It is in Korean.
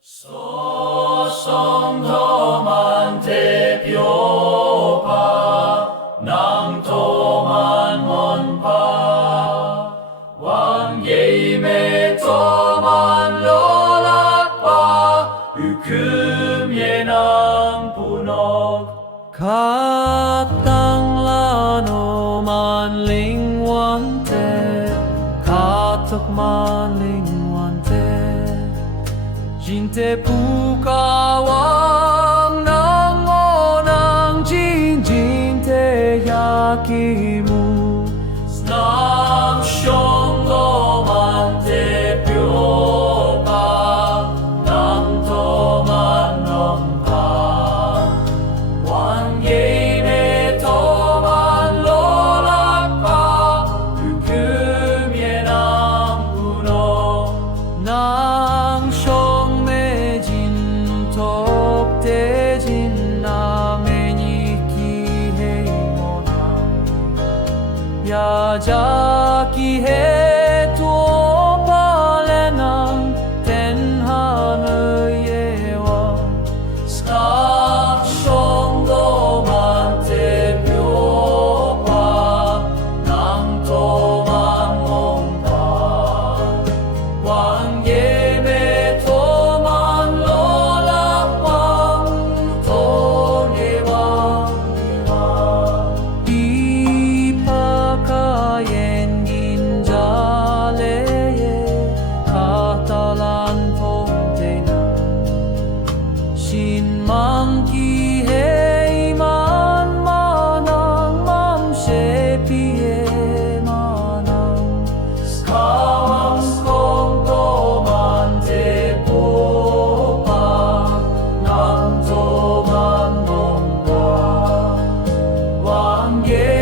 소성도만 대표파 낭토만 원파 왕예임의 도만 로락파 으금예낭 분옥 카땅라노만 링원테 카톡만 링원테 진테 부가왕 낭오낭 진진테 야기무 남숑도만 대표파 남도만 넘파 왕예임의 도만 로락파 으금예낭 분옥 낭숑매진 톡대진 나매니 기해이모나 야자기해 도발레낭 텐하느예와 남숑도만 대표파 남도만 몸파 왕예매 도만 로락왕 도예왕이와 이파카엔 긴잘레에 카탈란 폼데나 신망기해 이만 마낭 맘셰피에 마낭 가왕콩도만 대포파 남도만 몸과 왕예